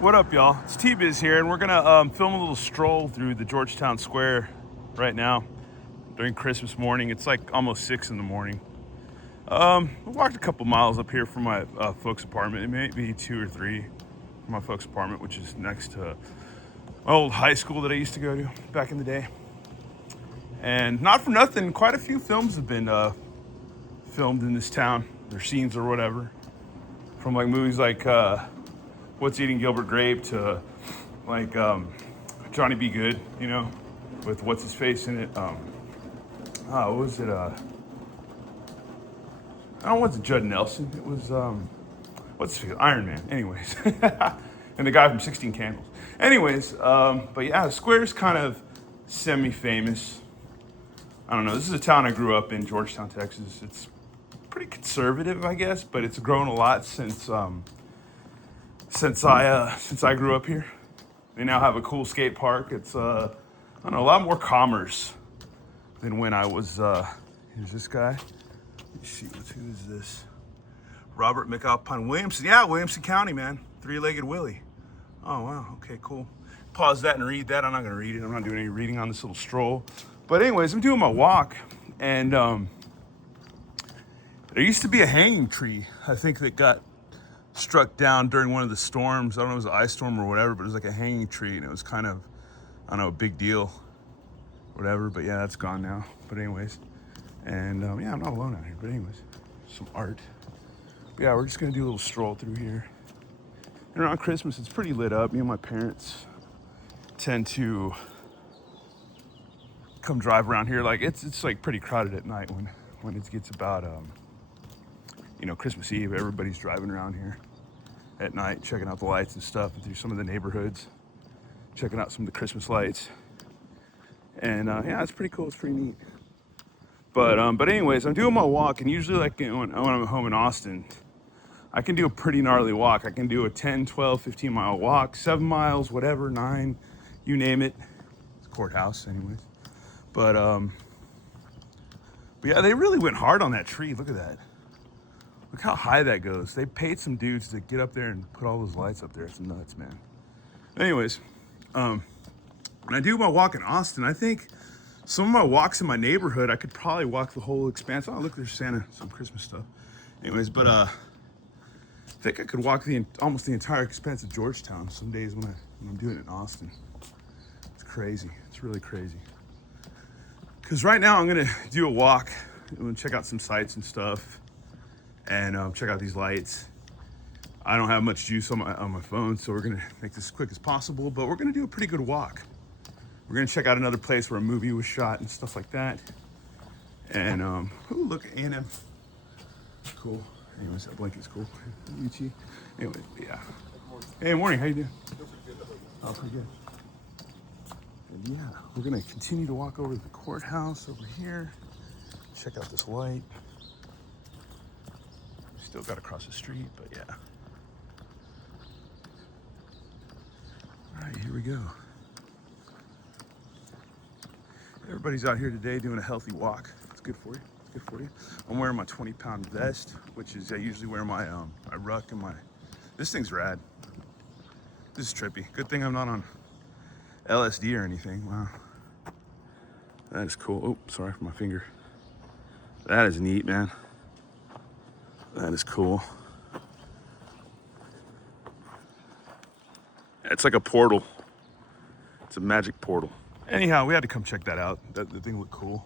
What up, y'all? It's T-Biz here, and we're gonna film a little stroll through the Georgetown Square right now during Christmas morning. It's like almost 6 in the morning. We walked a couple miles up here from my folks' apartment. It may be 2 or 3 from my folks' apartment, which is next to my old high school that I used to go to back in the day. And not for nothing, quite a few films have been filmed in this town, their scenes or whatever, from like movies like What's Eating Gilbert Grape to like Johnny Be Good, you know, with what's his face in it. What was it? I don't know, was it Judd Nelson? It was what's his face? Iron Man. Anyways, and the guy from 16 Candles. Anyways, but yeah, the square's kind of semi-famous. I don't know. This is a town I grew up in, Georgetown, Texas. It's pretty conservative, I guess, but it's grown a lot since I grew up here. They now have a cool skate park. It's I don't know, a lot more commerce than when I was. Here's this guy. Let's see, who is this? Robert McAlpine Williamson. Yeah, Williamson County, man. Three-legged Willie. Oh wow. Okay, cool. Pause that and read that. I'm not gonna read it. I'm not doing any reading on this little stroll. But anyways, I'm doing my walk, and there used to be a hanging tree, I think, that got struck down during one of the storms. I don't know if it was an ice storm or whatever, but it was like a hanging tree, and it was kind of, I don't know, a big deal, whatever. But yeah, that's gone now. But anyways, and yeah, I'm not alone out here. But anyways, some art. But yeah, we're just gonna do a little stroll through here. And around Christmas, it's pretty lit up. Me and my parents tend to come drive around here. Like it's like pretty crowded at night when it gets about Christmas Eve. Everybody's driving around here at night, checking out the lights and stuff, and through some of the neighborhoods, checking out some of the Christmas lights. And yeah, it's pretty cool. It's pretty neat. But anyways, I'm doing my walk, and usually like when I'm home in Austin, I can do a pretty gnarly walk. I can do a 10, 12, 15 mile walk, 7 miles, whatever, 9, you name it. It's a courthouse, anyways. But yeah, they really went hard on that tree. Look at that. Look how high that goes. They paid some dudes to get up there and put all those lights up there. It's nuts, man. Anyways, when I do my walk in Austin, I think some of my walks in my neighborhood, I could probably walk the whole expanse. Oh, look, there's Santa, some Christmas stuff. Anyways, but I think I could walk almost the entire expanse of Georgetown some days when I'm doing it in Austin. It's crazy. It's really crazy. Because right now I'm gonna do a walk. I'm gonna check out some sights and stuff, and check out these lights. I don't have much juice on my phone, so we're gonna make this as quick as possible. But we're gonna do a pretty good walk. We're gonna check out another place where a movie was shot and stuff like that. And ooh, look, Anna. Cool. Anyways, that blanket's cool. Yuchi. Anyway, yeah. Hey, morning. How you doing? Oh, pretty good. And yeah, we're gonna continue to walk over to the courthouse over here. Check out this light. Still gotta cross the street, but yeah. All right, here we go. Everybody's out here today doing a healthy walk. It's good for you. It's good for you. I'm wearing my 20-pound vest, which is I usually wear my ruck and my. This thing's rad. This is trippy. Good thing I'm not on LSD or anything. Wow. That is cool. Oh, sorry for my finger. That is neat, man. That is cool. It's like a portal. It's a magic portal. Anyhow, we had to come check that out. The thing looked cool.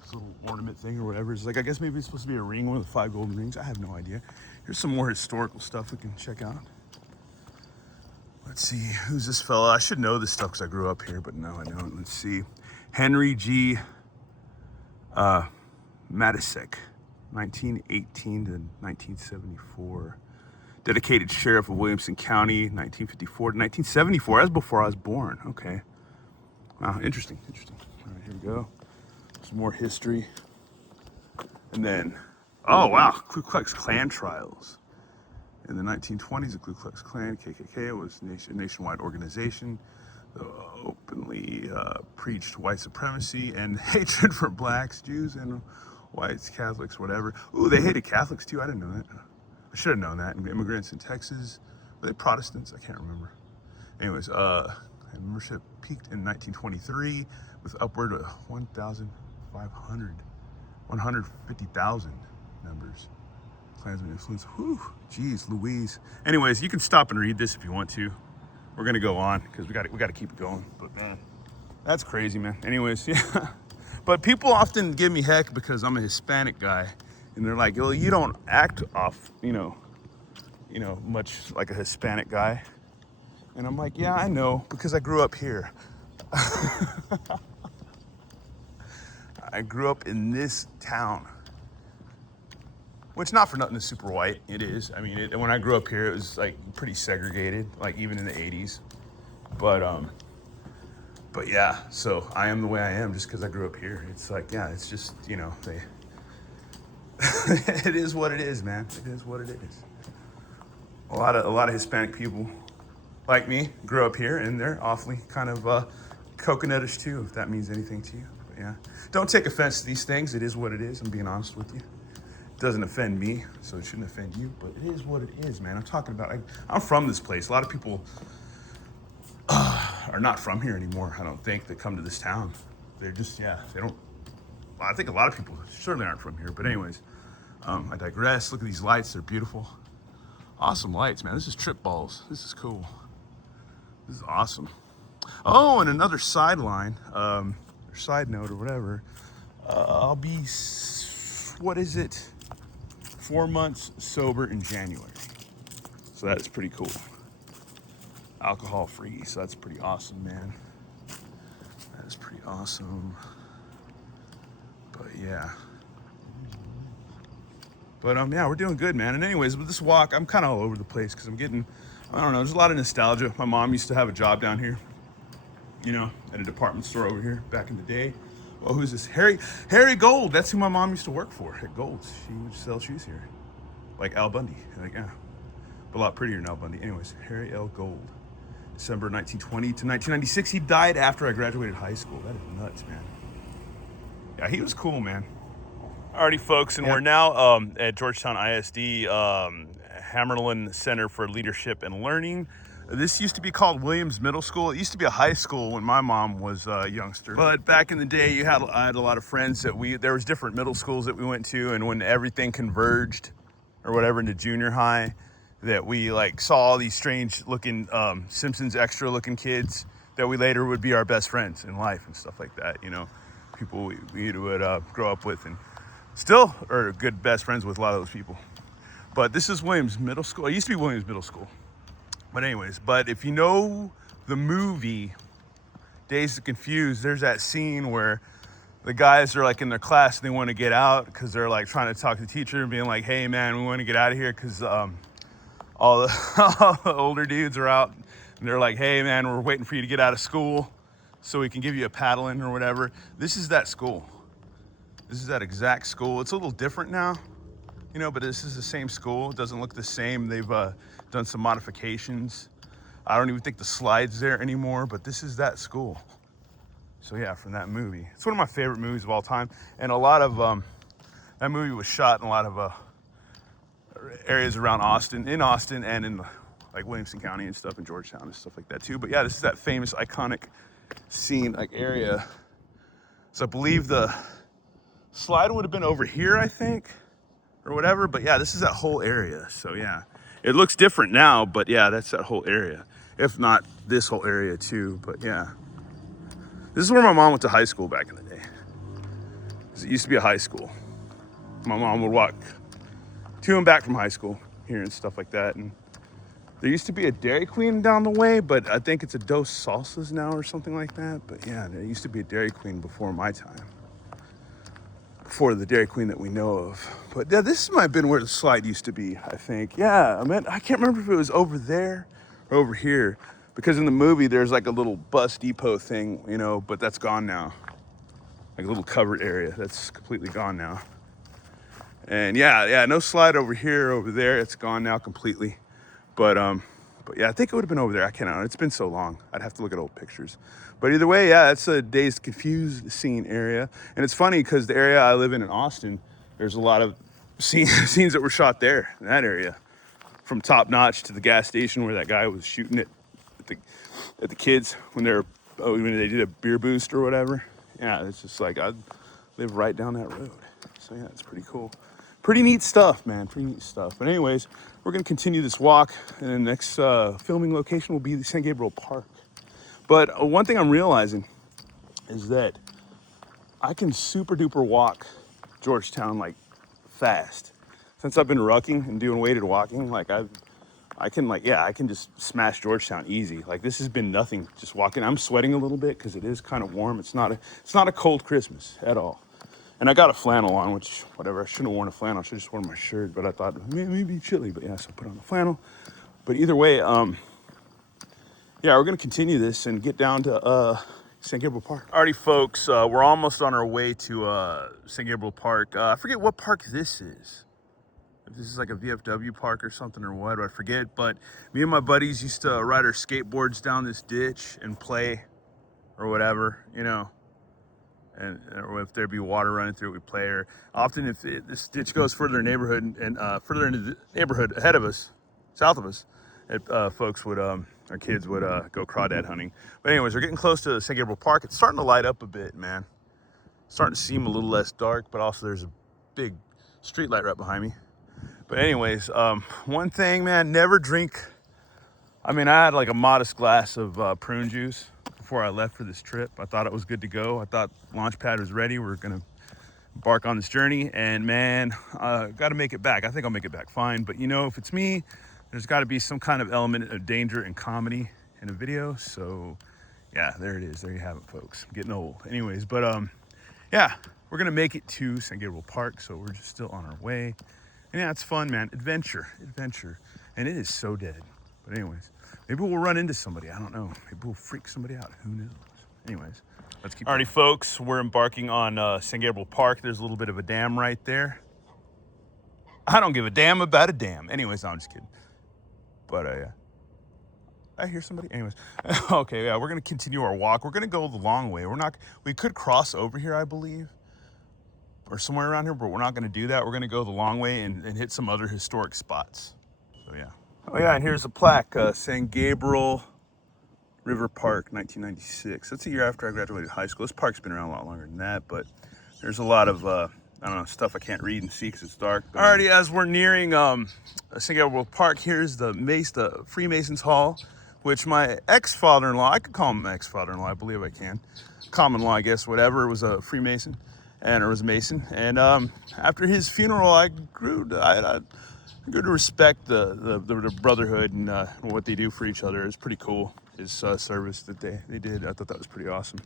This little ornament thing or whatever. It's like, I guess maybe it's supposed to be a ring, one of the 5 golden rings. I have no idea. Here's some more historical stuff we can check out. Let's see, who's this fella? I should know this stuff because I grew up here, but no, I don't. Let's see. Henry G. Matisek, 1918 to 1974. Dedicated sheriff of Williamson County, 1954 to 1974. That's before I was born. Okay. Wow, interesting. All right, here we go. Some more history. And then, oh wow, Ku Klux Klan trials. In the 1920s, the Ku Klux Klan, KKK, was a nationwide organization that openly preached white supremacy and hatred for blacks, Jews, and whites, Catholics, whatever. Ooh, they hated Catholics too. I didn't know that. I should have known that. Immigrants in Texas Were they Protestants? I can't remember. Anyways, membership peaked in 1923 with upward of 150,000 members. Klansmen influence. Whew, geez, Louise. Anyways, you can stop and read this if you want to. We're gonna go on because we got to keep it going. But man, that's crazy, man. Anyways, yeah. But people often give me heck because I'm a Hispanic guy, and they're like, "Well, you don't act off, much like a Hispanic guy." And I'm like, "Yeah, I know because I grew up here. I grew up in this town." Which, not for nothing, is super white. It is. I mean, when I grew up here, it was like pretty segregated, like even in the 80s. But yeah. So I am the way I am just because I grew up here. It's like, yeah, it's just they. It is what it is, man. It is what it is. A lot of Hispanic people, like me, grew up here, and they're awfully kind of coconutish too, if that means anything to you. But yeah, don't take offense to these things. It is what it is. I'm being honest with you. Doesn't offend me, so it shouldn't offend you, but it is what it is, man. I'm talking about, I'm from this place. A lot of people are not from here anymore, I don't think, that come to this town. They're just, they don't, well, I think a lot of people certainly aren't from here, but anyways, I digress. Look at these lights, they're beautiful. Awesome lights, man. This is trip balls. This is cool. This is awesome. Oh, and another sideline, or side note or whatever, I'll be, what is it? 4 months sober in January. So that is pretty cool. Alcohol free, so that's pretty awesome, man. That is pretty awesome. But yeah. But yeah, we're doing good, man. And anyways, with this walk, I'm kind of all over the place because I'm getting, I don't know, there's a lot of nostalgia. My mom used to have a job down here, at a department store over here back in the day. Well, who's this? Harry Gold. That's who my mom used to work for at Gold's. She would sell shoes here. Like Al Bundy. Like, yeah. But a lot prettier than Al Bundy. Anyways, Harry L. Gold. December 1920 to 1996. He died after I graduated high school. That is nuts, man. Yeah, he was cool, man. Alrighty, folks, and we're now at Georgetown ISD, Hammerlin Center for Leadership and Learning. This used to be called Williams Middle School. It used to be a high school when my mom was a youngster. But back in the day, I had a lot of friends there was different middle schools that we went to, and when everything converged or whatever into junior high, that we saw all these strange looking Simpsons extra looking kids that we later would be our best friends in life and stuff like that. People we would grow up with and still are good best friends with a lot of those people. But this is Williams Middle School. It used to be Williams Middle School. But anyways, if you know the movie Dazed and Confused, there's that scene where the guys are in their class and they want to get out because they're trying to talk to the teacher and being like, "Hey man, we want to get out of here because all the older dudes are out." And they're like, "Hey man, we're waiting for you to get out of school so we can give you a paddling or whatever." This is that school. This is that exact school. It's a little different now, but this is the same school. It doesn't look the same. They've done some modifications. I don't even think the slide's there anymore, but this is that school. So yeah, from that movie. It's one of my favorite movies of all time. And a lot of, that movie was shot in a lot of areas around Austin, and in Williamson County and stuff, in Georgetown and stuff like that too. But yeah, this is that famous iconic scene, area. So I believe the slide would have been over here, I think, or whatever. But yeah, this is that whole area. So yeah, it looks different now, but yeah, that's that whole area. If not this whole area too, but yeah. This is where my mom went to high school back in the day. It used to be a high school. My mom would walk to and back from high school here and stuff like that. And there used to be a Dairy Queen down the way, but I think it's a Dos Salsas now or something like that. But yeah, there used to be a Dairy Queen before my time. Before the Dairy Queen that we know of. But yeah, this might have been where the slide used to be, I think. Yeah, I can't remember if it was over there or over here. Because in the movie, there's a little bus depot thing, but that's gone now. A little covered area, that's completely gone now. And yeah, no slide over here, over there. It's gone now completely. But yeah, I think it would have been over there. I can't know. It's been so long. I'd have to look at old pictures. But either way, yeah, it's a Dazed Confused scene area. And it's funny because the area I live in Austin, there's a lot of scenes that were shot there in that area. from Top Notch to the gas station where that guy was shooting it at the kids when they did a beer boost or whatever. Yeah, it's just like I live right down that road. So yeah, it's pretty cool. Pretty neat stuff, man. Pretty neat stuff. But anyways, we're gonna continue this walk, and the next filming location will be the San Gabriel Park. But one thing I'm realizing is that I can super duper walk Georgetown like fast. Since I've been rucking and doing weighted walking, like I can just smash Georgetown easy. Like this has been nothing, just walking. I'm sweating a little bit because it is kind of warm. It's not a cold Christmas at all. And I got a flannel on, which whatever. I shouldn't have worn a flannel. I should have just worn my shirt. But I thought maybe chilly. But yeah, so I put on the flannel. But either way, yeah, we're gonna continue this and get down to San Gabriel Park. Alrighty, folks, we're almost on our way to San Gabriel Park. I forget what park this is. If this is like a VFW park or something or what, I forget. But me and my buddies used to ride our skateboards down this ditch and play or whatever, you know. Or if there'd be water running through it, we'd play. Or often if this ditch goes further in the neighborhood and further into the neighborhood ahead of us, south of us, folks would, our kids would go crawdad hunting. But anyways, we're getting close to San Gabriel Park. It's starting to light up a bit, man. It's starting to seem a little less dark, but also there's a big street light right behind me. But anyways, one thing, man, never drink. I mean, I had like a modest glass of prune juice before I left for this trip. I thought it was good to go. I thought Launchpad was ready. We're gonna embark on this journey, and man, got to make it back. I think I'll make it back fine. But you know, if it's me, there's got to be some kind of element of danger and comedy in a video. So yeah, there it is. There you have it, folks. I'm getting old. Anyways, but yeah, we're gonna make it to San Gabriel Park. So we're just still on our way. And yeah, it's fun, man. Adventure. And it is so dead. But anyways, maybe we'll run into somebody. I don't know. Maybe we'll freak somebody out. Who knows? Anyways, let's keep. Alrighty, folks, we're embarking on San Gabriel Park. There's a little bit of a dam right there. I don't give a damn about a dam. Anyways, no, I'm just kidding. But yeah, I hear somebody. Anyways, okay, yeah, we're gonna continue our walk. We're gonna go the long way. We could cross over here, I believe, or somewhere around here, but we're not gonna do that. We're gonna go the long way and hit some other historic spots. So yeah. Oh yeah, and here's a plaque, San Gabriel River Park, 1996. That's a year after I graduated high school. This park's been around a lot longer than that, but there's a lot of, I don't know, stuff I can't read and see because it's dark. Alrighty, as we're nearing San Gabriel Park, here's the Freemasons Hall, which my ex-father-in-law, I could call him ex-father-in-law, I believe I can. Common law, I guess, whatever, was a Freemason, or was a Mason. And after his funeral, I grew to respect the brotherhood and what they do for each other. It's pretty cool, his service that they did. I thought that was pretty awesome.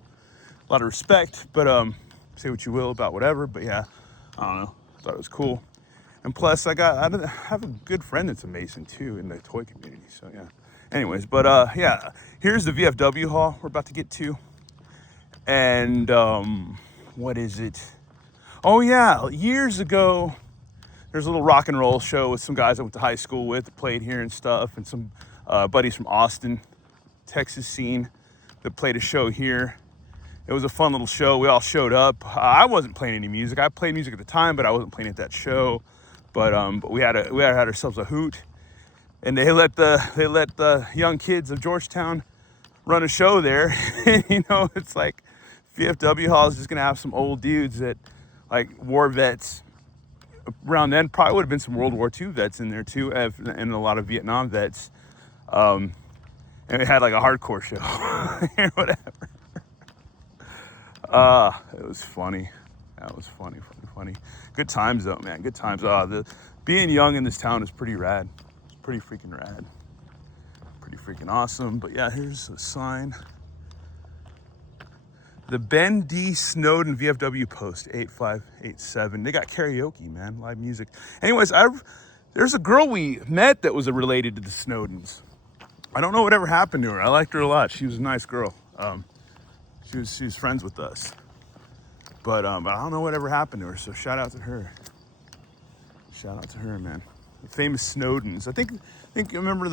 A lot of respect, but say what you will about whatever, but yeah, I don't know. I thought it was cool. And plus, I have a good friend that's a Mason too in the toy community, so yeah. Anyways, but yeah, here's the VFW hall we're about to get to. And what is it? Oh yeah, years ago, there's a little rock and roll show with some guys I went to high school with that played here and stuff, and some buddies from Austin, Texas scene that played a show here. It was a fun little show. We all showed up. I wasn't playing any music. I played music at the time, but I wasn't playing at that show. But we had ourselves a hoot, and they let the young kids of Georgetown run a show there. You know, it's like VFW Hall is just gonna have some old dudes that like war vets. Around then, probably would have been some World War II vets in there too, and a lot of Vietnam vets. And it had like a hardcore show or whatever. It was funny. That was funny. Good times though, man. Good times. Being young in this town is pretty rad. It's pretty freaking rad. Pretty freaking awesome. But yeah, here's a sign. The Ben D. Snowden VFW post, 8587. They got karaoke, man, live music. Anyways, there's a girl we met that was related to the Snowdens. I don't know whatever happened to her. I liked her a lot. She was a nice girl. She was friends with us. But I don't know whatever happened to her, so shout out to her. Shout out to her, man. The famous Snowdens. I think you remember it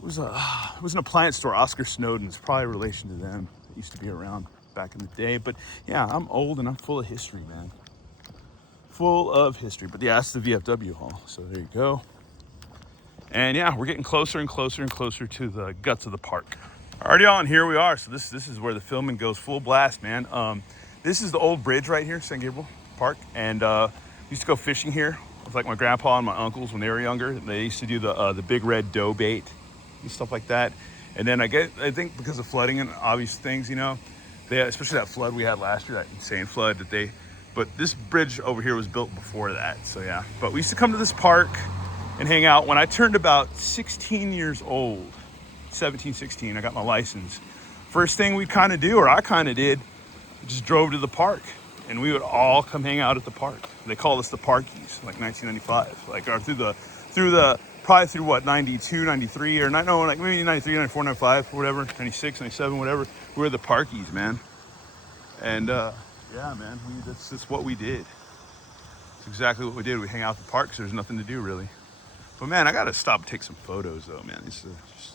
was an appliance store, Oscar Snowden's, probably a relation to them. It used to be around back in the day. But yeah, I'm old and I'm full of history, man. full of history. But yeah, that's the VFW hall. So there you go. And yeah, we're getting closer and closer and closer to the guts of the park. Alrighty, y'all, and here we are. So this is where the filming goes full blast, man. This is the old bridge right here, San Gabriel Park, and used to go fishing here with like my grandpa and my uncles when they were younger. They used to do the big red dough bait and stuff like that. And then I think because of flooding and obvious things, you know, especially that flood we had last year, that insane flood but this bridge over here was built before that. So yeah, but we used to come to this park and hang out. When I turned about 16 years old, 17, 16, I got my license. First thing we kind of do, or I kind of did, we just drove to the park, and we would all come hang out at the park. They called us the Parkies, like 1995, like or probably through what, 92, 93, or no, like maybe 93, 94, 95, whatever, 96, 97, whatever. We were the Parkies, man. And yeah, man, that's what we did. It's exactly what we did. We hang out at the park because there's nothing to do really. But man, I gotta stop and take some photos though, man. This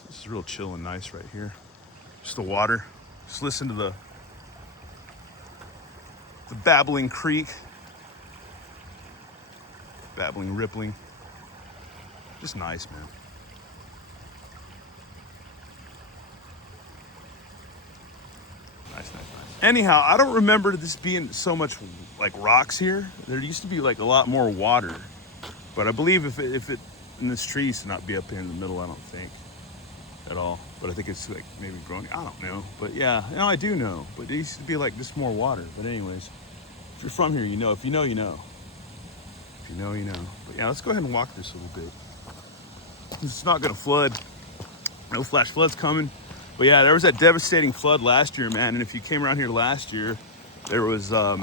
is real chill and nice right here. Just the water. Just listen to the babbling creek, babbling, rippling. Just nice, man. Nice. Anyhow, I don't remember this being so much like rocks here. There used to be like a lot more water, but I believe if it in this tree used to not be up in the middle, I don't think at all. But I think it's like maybe growing. I don't know, but yeah, no, I do know. But it used to be like just more water. But anyways, if you're from here, you know. If you know, you know. If you know, you know. But yeah, let's go ahead and walk this a little bit. It's not gonna flood. No flash floods coming. But yeah, there was that devastating flood last year, man. And if you came around here last year, there was a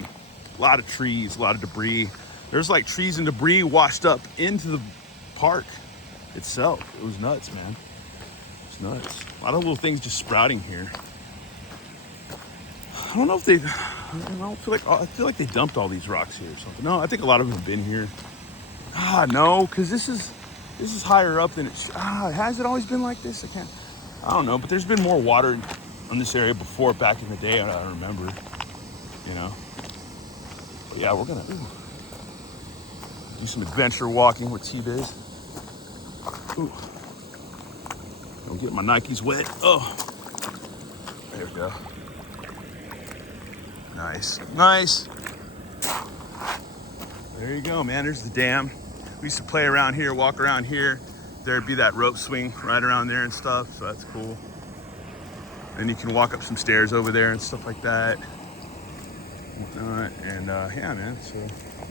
lot of trees, a lot of debris. There's like trees and debris washed up into the park itself. It was nuts, man. It's nuts. A lot of little things just sprouting here. I don't know if I feel like they dumped all these rocks here or something. No, I think a lot of them have been here. No, because this is higher up than it should. Has it always been like this? I don't know, but there's been more water on this area before, back in the day. I remember, you know. But yeah, we're gonna do some adventure walking with T-Biz. Ooh. Don't get my Nikes wet. Oh, there we go. Nice. There you go, man. There's the dam. We used to play around here, walk around here. There'd be that rope swing right around there and stuff, so that's cool. And you can walk up some stairs over there and stuff like that. And yeah, man, so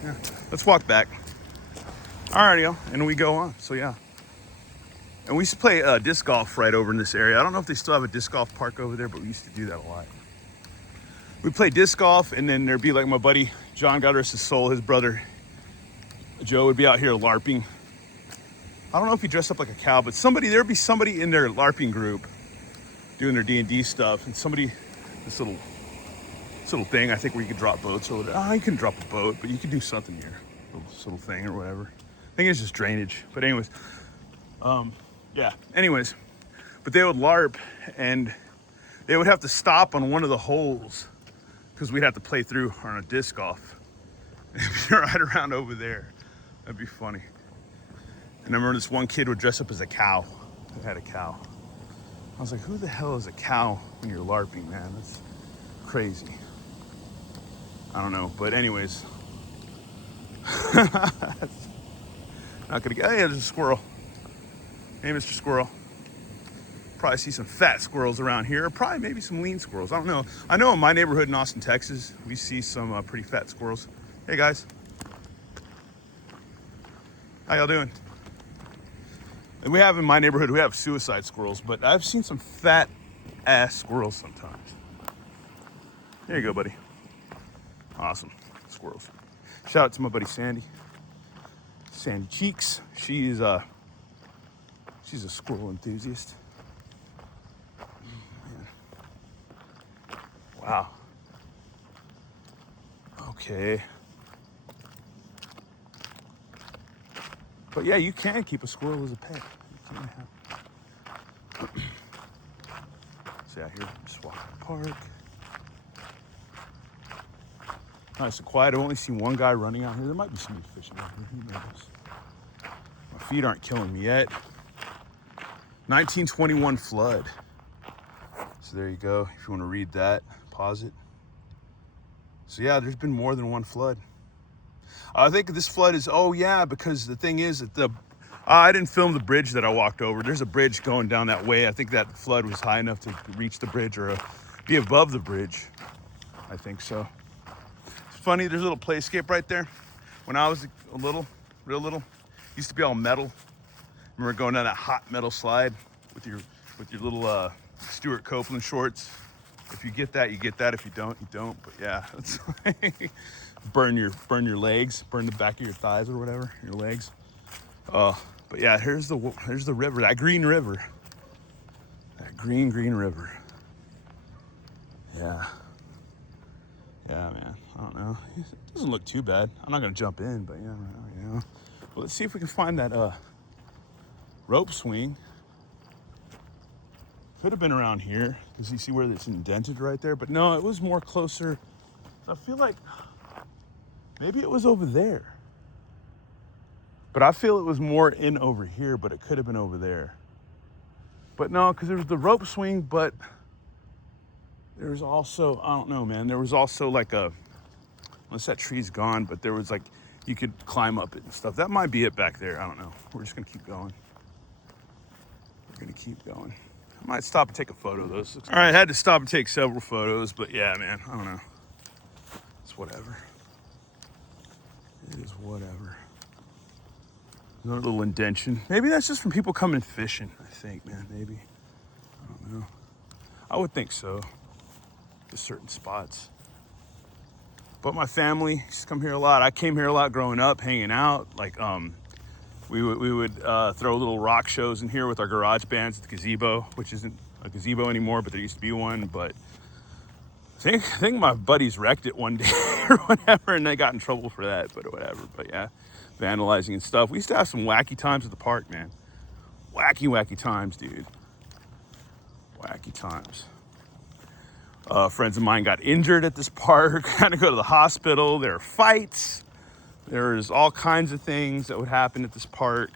yeah. Let's walk back. Alrighty, y'all, and we go on, so yeah. And we used to play disc golf right over in this area. I don't know if they still have a disc golf park over there, but we used to do that a lot. We played disc golf, and then there'd be like my buddy, John, God rest his soul, his brother, Joe would be out here LARPing. I don't know if he dressed up like a cow, but there'd be somebody in their LARPing group doing their D&D stuff, and this little thing, I think, where you could drop boats or whatever. You can drop a boat, but you could do something here, this little thing or whatever. I think it's just drainage, but anyways, yeah, anyways, but they would LARP, and they would have to stop on one of the holes because we'd have to play through on a disc golf. Right around over there. That'd be funny. And I remember this one kid would dress up as a cow. He had a cow. I was like, who the hell is a cow when you're LARPing, man? That's crazy. I don't know, but anyways. Not gonna get, hey, there's a squirrel. Hey, Mr. Squirrel. Probably see some fat squirrels around here, or probably maybe some lean squirrels. I don't know. I know in my neighborhood in Austin, Texas, we see some pretty fat squirrels. Hey guys. How y'all doing? And we have in my neighborhood, we have suicide squirrels, but I've seen some fat ass squirrels sometimes. There you go, buddy. Awesome. Squirrels. Shout out to my buddy Sandy. Sandy Cheeks. She's a squirrel enthusiast. Man. Wow. Okay. But yeah, you can keep a squirrel as a pet. You can have. So yeah, here, just walk in the park. Nice and quiet. I've only seen one guy running out here. There might be somebody fishing out here. Who knows? My feet aren't killing me yet. 1921 flood. So there you go. If you want to read that, pause it. So yeah, there's been more than one flood. I think this flood is, oh yeah, because the thing is that I didn't film the bridge that I walked over. There's a bridge going down that way. I think that flood was high enough to reach the bridge or be above the bridge. I think so. It's funny, there's a little playscape right there. When I was real little, used to be all metal. Remember going down that hot metal slide with your little Stuart Copeland shorts. If you get that, you get that. If you don't, you don't. But yeah, it's like burn your legs, burn the back of your thighs or whatever, your legs. But yeah, here's the river, that green river, that green river. Yeah, man. I don't know. It doesn't look too bad. I'm not gonna jump in, but yeah, you know. Well, let's see if we can find that rope swing. Could have been around here, because you see where it's indented right there, but no, it was more closer. I feel like maybe it was over there. But I feel it was more in over here, but it could have been over there. But no, because there was the rope swing, but there's also, I don't know, man, there was also like unless that tree's gone, but there was like, you could climb up it and stuff. That might be it back there, I don't know. We're just gonna keep going. We're gonna keep going. I might stop and take a photo of those. All right, I had to stop and take several photos, but yeah, man, I don't know. It's whatever. It is whatever. Another little indention. Maybe that's just from people coming fishing, I think, man, maybe. I don't know. I would think so, to certain spots. But my family used to come here a lot. I came here a lot growing up, hanging out. Like, we would throw little rock shows in here with our garage bands at the gazebo, which isn't a gazebo anymore, but there used to be one. But I think my buddies wrecked it one day or whatever, and they got in trouble for that, but whatever. But yeah, vandalizing and stuff. We used to have some wacky times at the park, man. Wacky times, dude. Wacky times. Friends of mine got injured at this park, had to go to the hospital. There were fights. There's all kinds of things that would happen at this park.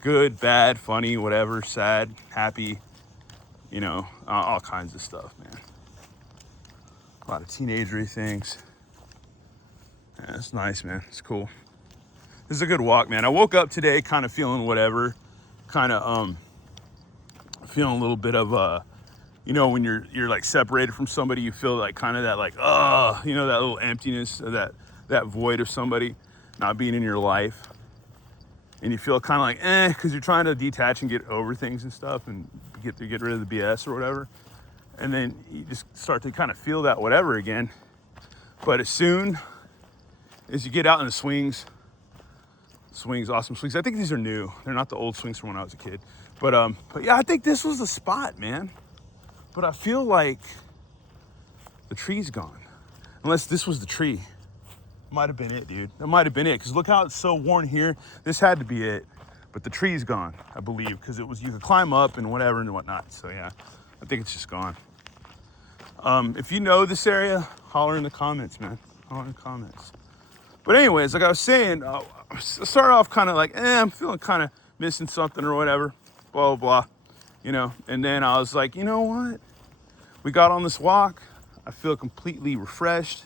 Good, bad, funny, whatever, sad, happy, you know, all kinds of stuff, man. A lot of teenagery things. Yeah, it's nice, man. It's cool. This is a good walk, man. I woke up today kind of feeling whatever, kind of feeling a little bit of you know, when you're like separated from somebody, you feel like kind of that like, you know, that little emptiness, that void of somebody not being in your life. And you feel kind of like, because you're trying to detach and get over things and stuff and get rid of the BS or whatever. And then you just start to kind of feel that whatever again. But as soon as you get out in the swings, awesome swings. I think these are new. They're not the old swings from when I was a kid. But yeah, I think this was the spot, man. But I feel like the tree's gone. Unless this was the tree. Might have been it, dude. That might have been it. Because look how it's so worn here. This had to be it. But the tree's gone, I believe. Because it was, you could climb up and whatever and whatnot. So yeah, I think it's just gone. If you know this area, holler in the comments, man. Holler in the comments. But anyways, like I was saying, I started off kind of like, I'm feeling kind of missing something or whatever. Blah, blah, blah. You know, and then I was like, you know what? We got on this walk. I feel completely refreshed.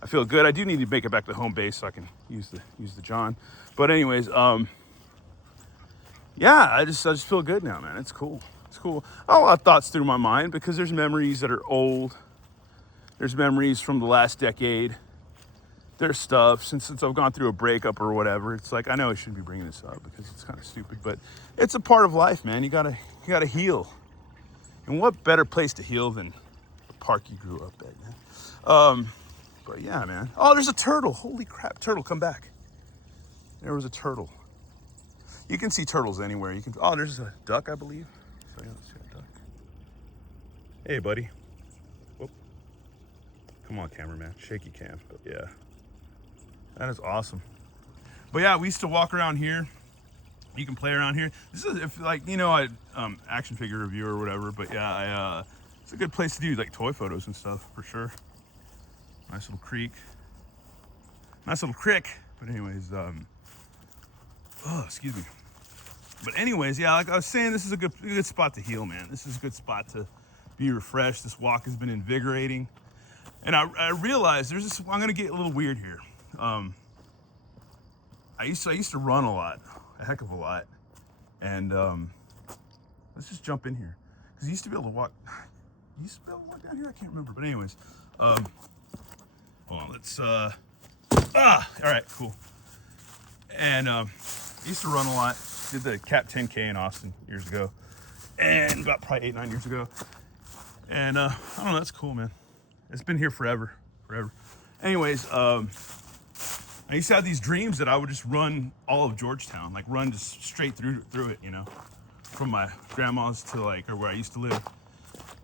I feel good. I do need to make it back to home base so I can use the John. But anyways, yeah, I just feel good now, man. It's cool. It's cool. I have a lot of thoughts through my mind because there's memories that are old. There's memories from the last decade. There's stuff since I've gone through a breakup or whatever. It's like, I know I shouldn't be bringing this up because it's kind of stupid, but it's a part of life, man. You gotta heal. And what better place to heal than the park you grew up at, man? But yeah, man. Oh, there's a turtle. Holy crap. Turtle, come back. There was a turtle. You can see turtles anywhere. Oh, there's a duck, I believe. So yeah, let's see a duck. Hey, buddy. Whoop. Come on, cameraman. Shaky cam. But yeah. That is awesome. But yeah, we used to walk around here. You can play around here. This is, if like, you know, I action figure reviewer or whatever, but yeah, it's a good place to do like toy photos and stuff for sure. Nice little creek. Nice little creek. But anyways, oh, excuse me. But anyways, yeah, like I was saying, this is a good spot to heal, man. This is a good spot to be refreshed. This walk has been invigorating. And I realized there's this, I'm gonna get a little weird here. I used to run a lot, a heck of a lot. And let's just jump in here. Because I used to be able to walk, down here? I can't remember, but anyways. Hold on, let's, all right, cool. And I used to run a lot. Did the Cap 10K in Austin years ago. And about probably 8-9 years ago. And I don't know, that's cool, man. It's been here forever. Anyways, I used to have these dreams that I would just run all of Georgetown, like run just straight through it, you know, from my grandma's to like, or where I used to live,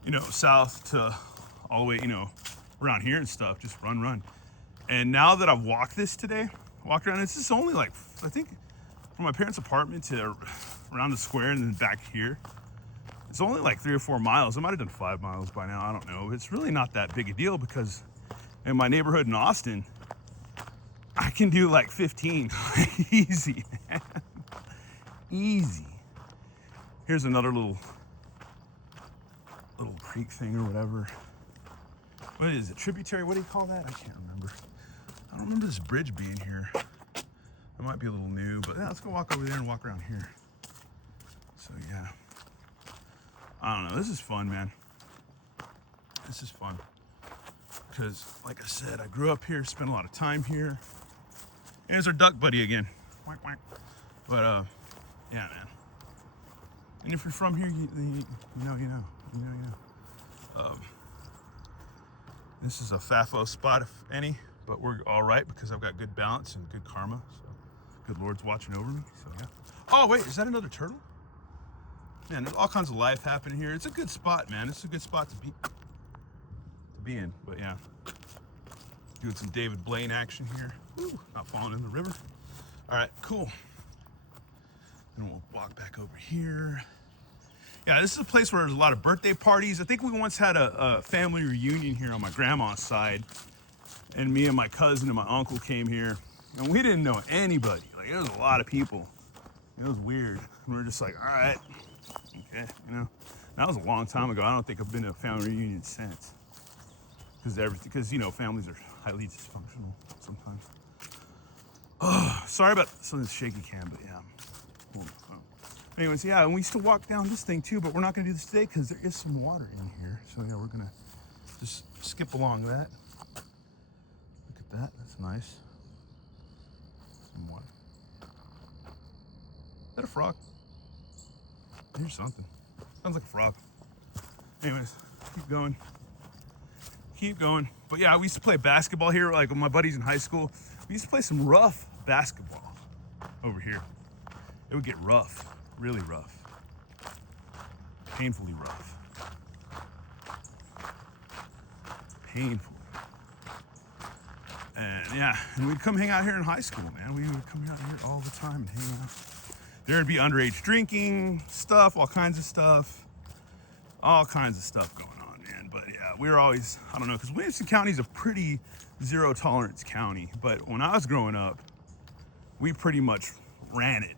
you know, south to all the way, you know, around here and stuff, just run. And now that I've walked around, it's just only like, I think from my parents' apartment to around the square and then back here, it's only like 3 or 4 miles. I might have done 5 miles by now, I don't know. It's really not that big a deal because in my neighborhood in Austin, I can do like 15, easy, man. Easy. Here's another little creek thing or whatever. What is it, tributary? What do you call that? I can't remember. I don't remember this bridge being here. It might be a little new, but yeah, let's go walk over there and walk around here. So yeah, I don't know, this is fun, man. This is fun. Because like I said, I grew up here, spent a lot of time here. And there's our duck buddy again. Quack, quack. But yeah, man. And if you're from here, you know. This is a FAFO spot, if any, but we're all right because I've got good balance and good karma. So good Lord's watching over me. So yeah. Oh wait, is that another turtle? Man, there's all kinds of life happening here. It's a good spot, man. It's a good spot to be in. But yeah, doing some David Blaine action here. Woo, not falling in the river. All right, cool. Then we'll walk back over here. Yeah, this is a place where there's a lot of birthday parties. I think we once had a family reunion here on my grandma's side. And me and my cousin and my uncle came here. And we didn't know anybody. Like, there was a lot of people. It was weird. And we were just like, all right, okay, you know. That was a long time ago. I don't think I've been to a family reunion since. Because you know, families are highly dysfunctional sometimes. Oh, sorry about some of the shaky cam, but yeah. Cool. Anyways, yeah, and we used to walk down this thing too, but we're not gonna do this today because there is some water in here. So yeah, we're gonna just skip along that. Look at that, that's nice. Some water. Is that a frog? Here's something. Sounds like a frog. Anyways, keep going. But yeah, we used to play basketball here, like with my buddies in high school. We used to play some rough basketball over here. It would get rough, really rough. Painfully rough. Painful. And yeah, and we'd come hang out here in high school, man. We would come out here all the time and hang out. There'd be underage drinking stuff, all kinds of stuff going on, man. But yeah, we were always, I don't know, because Williamson County is a pretty zero tolerance county. But when I was growing up, we pretty much ran it.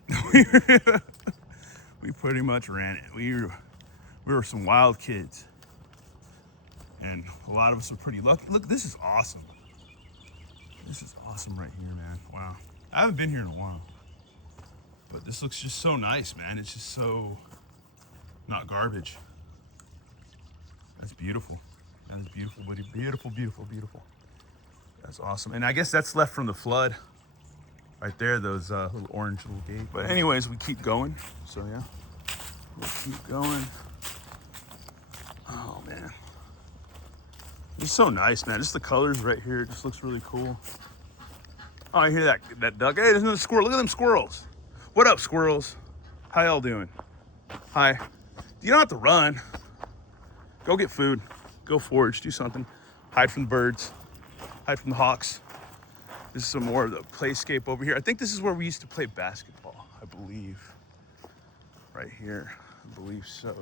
We pretty much ran it. We were some wild kids. And a lot of us were pretty lucky. Look, this is awesome. This is awesome right here, man. Wow. I haven't been here in a while. But this looks just so nice, man. It's just so not garbage. That's beautiful. That's beautiful, buddy. Beautiful, beautiful, beautiful. That's awesome. And I guess that's left from the flood. Right there, those little orange little gates. But anyways, we keep going. So yeah, we'll keep going. Oh man. It's so nice, man. Just the colors right here. It just looks really cool. Oh, I hear that duck. Hey, there's another squirrel. Look at them squirrels. What up, squirrels? How y'all doing? Hi. You don't have to run. Go get food. Go forage. Do something. Hide from the birds. Hide from the hawks. This is some more of the playscape over here. I think this is where we used to play basketball, I believe. Right here. I believe so.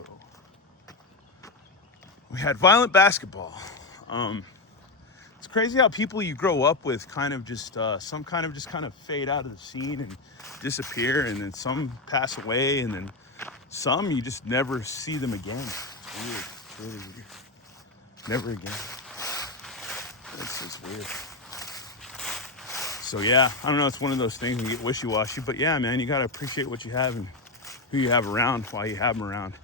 We had violent basketball. It's crazy how people you grow up with kind of just kind of fade out of the scene and disappear, and then some pass away, and then some you just never see them again. It's weird. It's really weird. Never again. It's just weird. So yeah, I don't know. It's one of those things when you get wishy-washy, but yeah, man, you gotta appreciate what you have and who you have around while you have them around.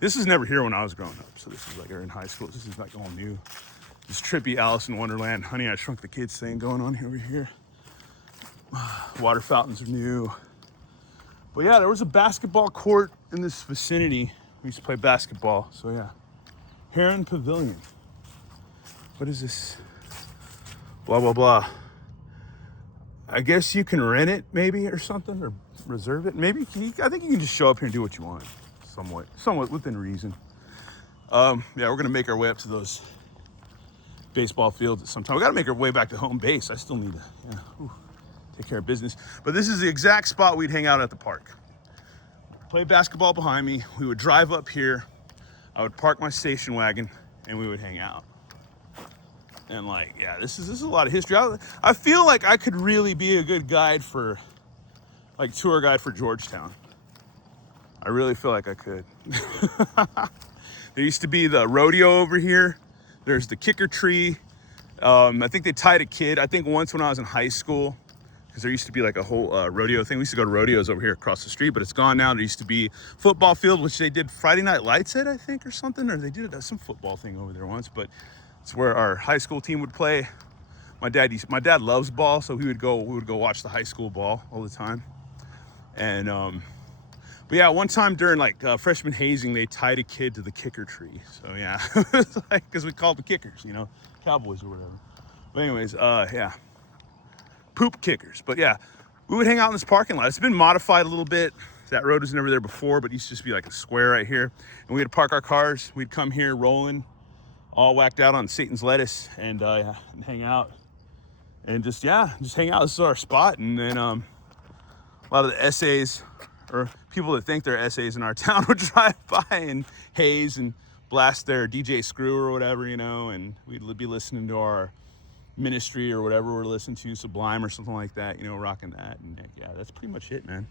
This was never here when I was growing up, so this is like in high school. This is like all new. This trippy Alice in Wonderland, Honey, I Shrunk the Kids thing going on over here. Water fountains are new. But yeah, there was a basketball court in this vicinity. We used to play basketball, so yeah. Heron Pavilion. What is this? Blah, blah, blah. I guess you can rent it maybe or something, or reserve it. Maybe, I think you can just show up here and do what you want, somewhat within reason. Yeah, we're gonna make our way up to those baseball fields at some time. We gotta make our way back to home base. I still need to, take care of business. But this is the exact spot we'd hang out at the park. Play basketball behind me. We would drive up here. I would park my station wagon and we would hang out. And like, yeah, this is a lot of history. I feel like I could really be a good guide for, like, tour guide for Georgetown. I really feel like I could. There used to be the rodeo over here. There's the kicker tree. I think they tied a kid. I think once when I was in high school, because there used to be like a whole rodeo thing. We used to go to rodeos over here across the street, but it's gone now. There used to be football field, which they did Friday Night Lights at, I think, or something, or they did some football thing over there once. But it's where our high school team would play. My dad loves ball, so we would go watch the high school ball all the time. And but yeah, one time during like freshman hazing, they tied a kid to the kicker tree. So yeah, it's like, because we called the kickers, Cowboys or whatever. But anyways, yeah, poop kickers. But yeah, we would hang out in this parking lot. It's been modified a little bit. That road was never there before, but it used to just be like a square right here. And we'd park our cars. We'd come here rolling, all whacked out on Satan's lettuce, and hang out. And just hang out. This is our spot. And then a lot of the essays, or people that think they're essays in our town, would drive by and haze and blast their DJ Screw or whatever, and we'd be listening to our ministry or whatever we're listening to, Sublime or something like that, rocking that. And yeah, that's pretty much it, man.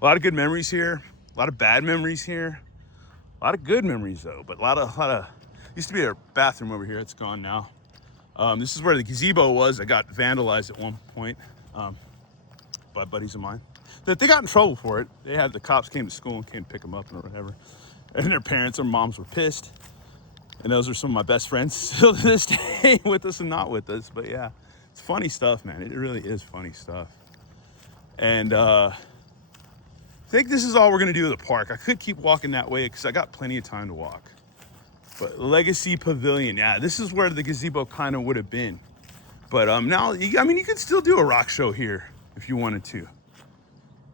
A lot of good memories here, a lot of bad memories here, a lot of good memories though, but a lot of used to be a bathroom over here. It's gone now. This is where the gazebo was. It got vandalized at one point by buddies of mine. That they got in trouble for it. They had the cops came to school and came to pick them up or whatever. And their parents or moms were pissed. And those are some of my best friends still to this day, with us and not with us. But yeah, it's funny stuff, man. It really is funny stuff. And I think this is all we're gonna do at the park. I could keep walking that way because I got plenty of time to walk. But Legacy Pavilion, yeah, this is where the gazebo kind of would have been. But now, you could still do a rock show here if you wanted to.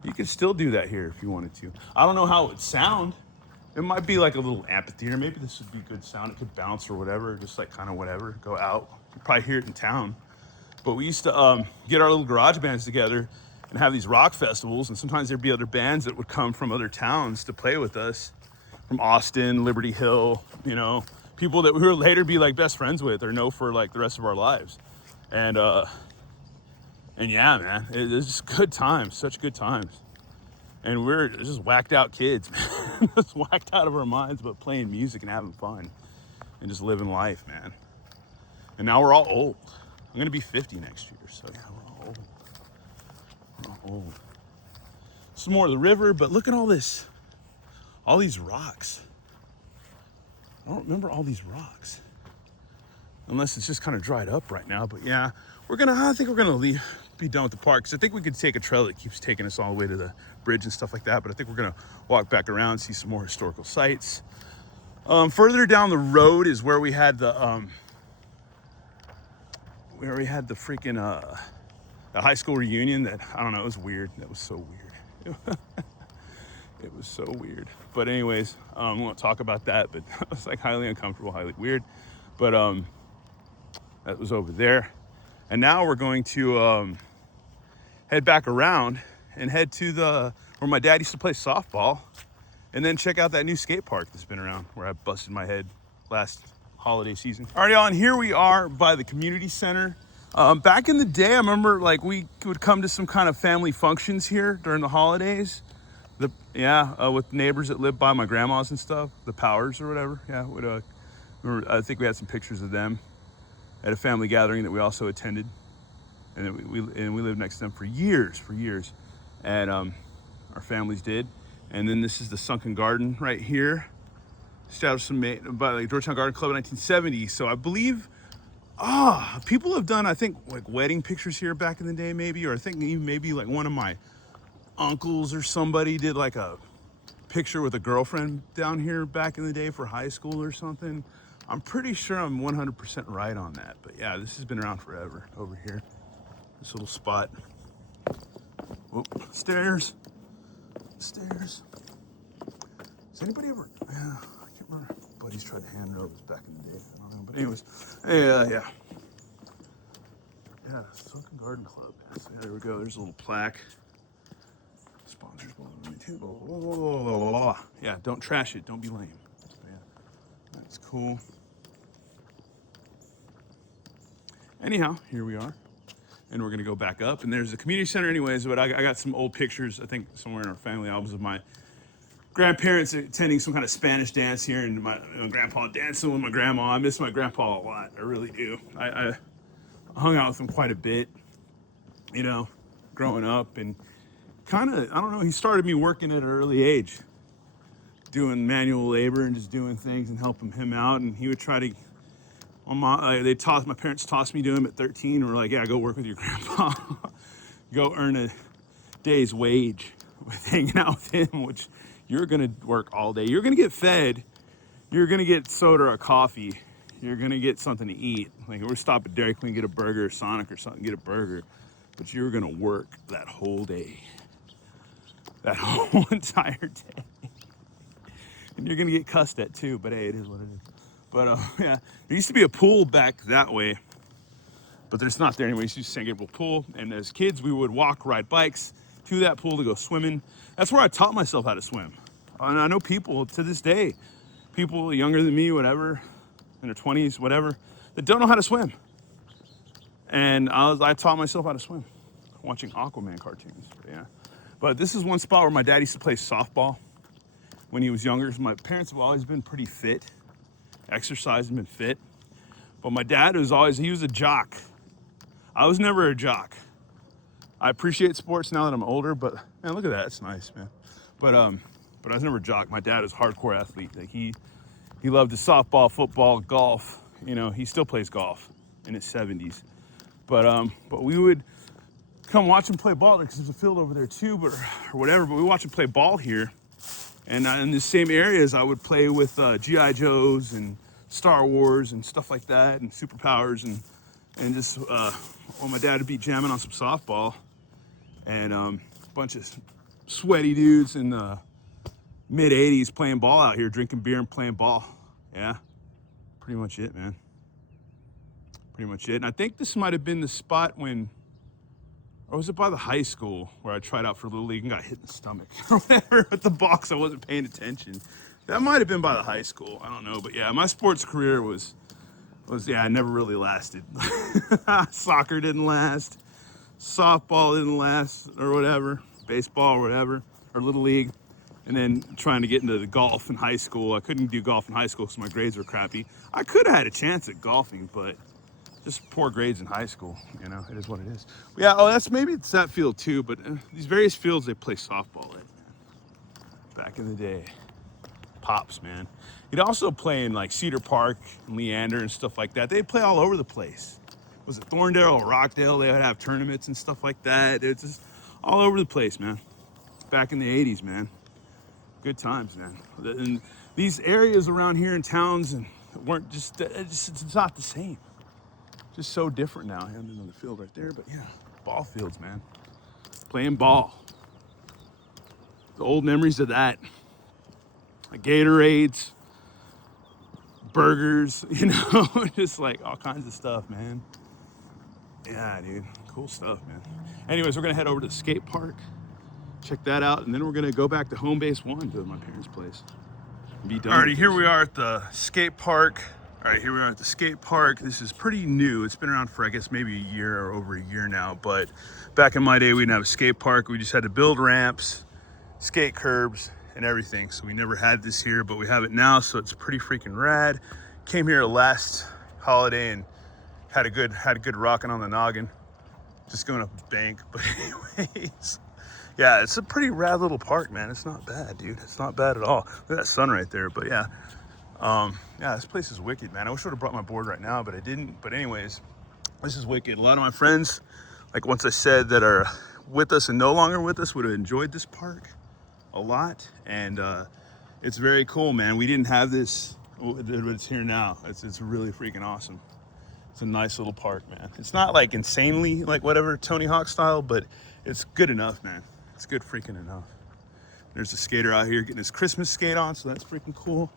You could still do that here if you wanted to. I don't know how it would sound. It might be like a little amphitheater. Maybe this would be good sound. It could bounce or whatever, just like kind of whatever, go out. You'd probably hear it in town. But we used to get our little garage bands together and have these rock festivals. And sometimes there'd be other bands that would come from other towns to play with us. From Austin, Liberty Hill, people that we would later be like best friends with or know for like the rest of our lives. And yeah, man, it was just good times, such good times. And we're just whacked out kids, man. Just whacked out of our minds, but playing music and having fun and just living life, man. And now we're all old. I'm gonna be 50 next year, so yeah, we're all old. We're all old. Some more of the river, but look at all this. All these rocks. I don't remember all these rocks. Unless it's just kind of dried up right now. But yeah, I think we're gonna be done with the park. Because I think we could take a trail that keeps taking us all the way to the bridge and stuff like that. But I think we're gonna walk back around, see some more historical sites. Further down the road is where we had the freaking the high school reunion that, I don't know, it was weird. That was so weird. It was so weird. But anyways, we won't talk about that, but it was like highly uncomfortable, highly weird. But that was over there. And now we're going to head back around and head to where my dad used to play softball, and then check out that new skate park that's been around where I busted my head last holiday season. All right, y'all, and here we are by the community center. Back in the day, I remember like we would come to some kind of family functions here during the holidays. With neighbors that lived by my grandma's and stuff, the Powers or whatever. Yeah, I think we had some pictures of them at a family gathering that we also attended, and we lived next to them for years, and our families did. And then this is the sunken garden right here, established by the Georgetown Garden Club in 1970. So I believe, people have done, I think, like wedding pictures here back in the day, maybe, or I think even maybe like one of my uncles or somebody did like a picture with a girlfriend down here back in the day for high school or something. I'm pretty sure I'm 100% right on that. But yeah, this has been around forever over here. This little spot. Whoop, stairs. Does anybody ever, yeah, I can't remember. Buddies tried to hand those back in the day. I don't know. But anyways, yeah, Sunken Garden Club. So there we go. There's a little plaque. Sponsors. Yeah, don't trash it. Don't be lame. But yeah, that's cool. Anyhow, here we are. And we're gonna go back up. And there's the community center anyways, but I got some old pictures, I think somewhere in our family albums, of my grandparents attending some kind of Spanish dance here, and my grandpa dancing with my grandma. I miss my grandpa a lot. I really do. I hung out with him quite a bit, growing up, and kind of, I don't know, he started me working at an early age, doing manual labor and just doing things and helping him out. And he would try to, my parents tossed me to him at 13 and were like, yeah, go work with your grandpa. Go earn a day's wage with hanging out with him, which you're gonna work all day. You're gonna get fed. You're gonna get soda or coffee. You're gonna get something to eat. Like, we're stop at Dairy Queen, get a burger, or Sonic or something, get a burger. But you're gonna work that whole day. That whole entire day. And you're gonna get cussed at too, but hey, it is what it is. But yeah, there used to be a pool back that way, but there's not there anymore. It used to be a San Gabriel pool, and as kids, we would ride bikes to that pool to go swimming. That's where I taught myself how to swim. And I know people to this day, people younger than me, whatever, in their 20s, whatever, that don't know how to swim. And I taught myself how to swim, watching Aquaman cartoons. But this is one spot where my dad used to play softball when he was younger. My parents have always been pretty fit, exercised and been fit. But my dad he was a jock. I was never a jock. I appreciate sports now that I'm older, but man, look at that, it's nice, man. But I was never a jock. My dad is a hardcore athlete. Like he loved his softball, football, golf. He still plays golf in his 70s. But we would come watch him play ball, because there's a field over there too, or whatever. But we watch him play ball here, and in the same areas, I would play with GI Joes and Star Wars and stuff like that, and superpowers, and just my dad would be jamming on some softball, and a bunch of sweaty dudes in the mid 80s playing ball out here, drinking beer and playing ball. Yeah, pretty much it, man. Pretty much it. And I think this might have been the spot or was it by the high school where I tried out for Little League and got hit in the stomach or whatever with the box? I wasn't paying attention. That might have been by the high school. I don't know. But yeah, my sports career I never really lasted. Soccer didn't last. Softball didn't last, or whatever. Baseball or whatever, or Little League. And then trying to get into the golf in high school. I couldn't do golf in high school because my grades were crappy. I could have had a chance at golfing, but just poor grades in high school, it is what it is. Yeah, maybe it's that field too, but these various fields they play softball at, man. Back in the day. Pops, man. He'd also play in like Cedar Park and Leander and stuff like that. They'd play all over the place. Was it Thorndale or Rockdale? They would have tournaments and stuff like that. It's just all over the place, man. Back in the 80s, man. Good times, man. And these areas around here in towns and weren't it's not the same. Just so different now. I have another field right there, but yeah, ball fields, man. Playing ball. The old memories of that. Like Gatorades, burgers, just like all kinds of stuff, man. Yeah, dude, cool stuff, man. Anyways, we're gonna head over to the skate park, check that out, and then we're gonna go back to home base 1 to my parents' place. Be done. Alrighty, here we are at the skate park. All right, here we are at the skate park. This is pretty new. It's been around for, I guess, maybe a year or over a year now. But back in my day, we didn't have a skate park. We just had to build ramps, skate curbs, and everything. So we never had this here, but we have it now. So it's pretty freaking rad. Came here last holiday and had a good rocking on the noggin. Just going up the bank. But anyways, yeah, it's a pretty rad little park, man. It's not bad, dude. It's not bad at all. Look at that sun right there. But yeah. Yeah, this place is wicked, man. I wish I would have brought my board right now, but I didn't. But anyways, this is wicked. A lot of my friends, like once I said, that are with us and no longer with us, would have enjoyed this park a lot. And it's very cool, man. We didn't have this, but it's here now. It's really freaking awesome. It's a nice little park, man. It's not like insanely like whatever Tony Hawk style, but it's good enough, man. It's good freaking enough. There's a skater out here getting his Christmas skate on, so that's freaking cool.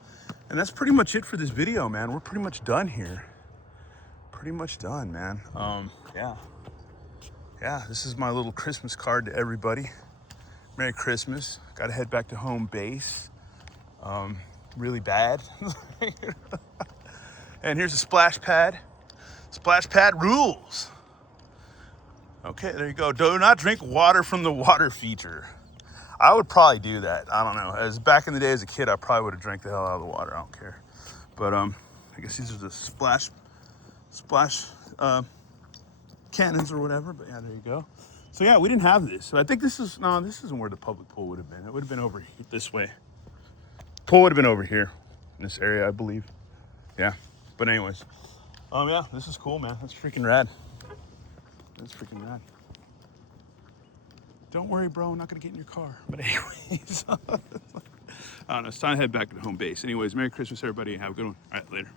And that's pretty much it for this video, man. We're pretty much done here. Pretty much done, man. Yeah, this is my little Christmas card to everybody. Merry Christmas. Gotta head back to home base. Really bad. And here's a splash pad. Splash pad rules. Okay, there you go. Do not drink water from the water feature. I would probably do that. I don't know. As back in the day as a kid, I probably would have drank the hell out of the water. I don't care. But I guess these are the splash cannons or whatever. But yeah, there you go. So yeah, we didn't have this. So I think this isn't where the public pool would have been. It would have been over here, this way. Pool would have been over here in this area, I believe. Yeah. But anyways, yeah, this is cool, man. That's freaking rad. That's freaking rad. Don't worry, bro, I'm not gonna get in your car. But anyways, I don't know, it's time to head back to home base. Anyways, Merry Christmas, everybody, and have a good one. All right, later.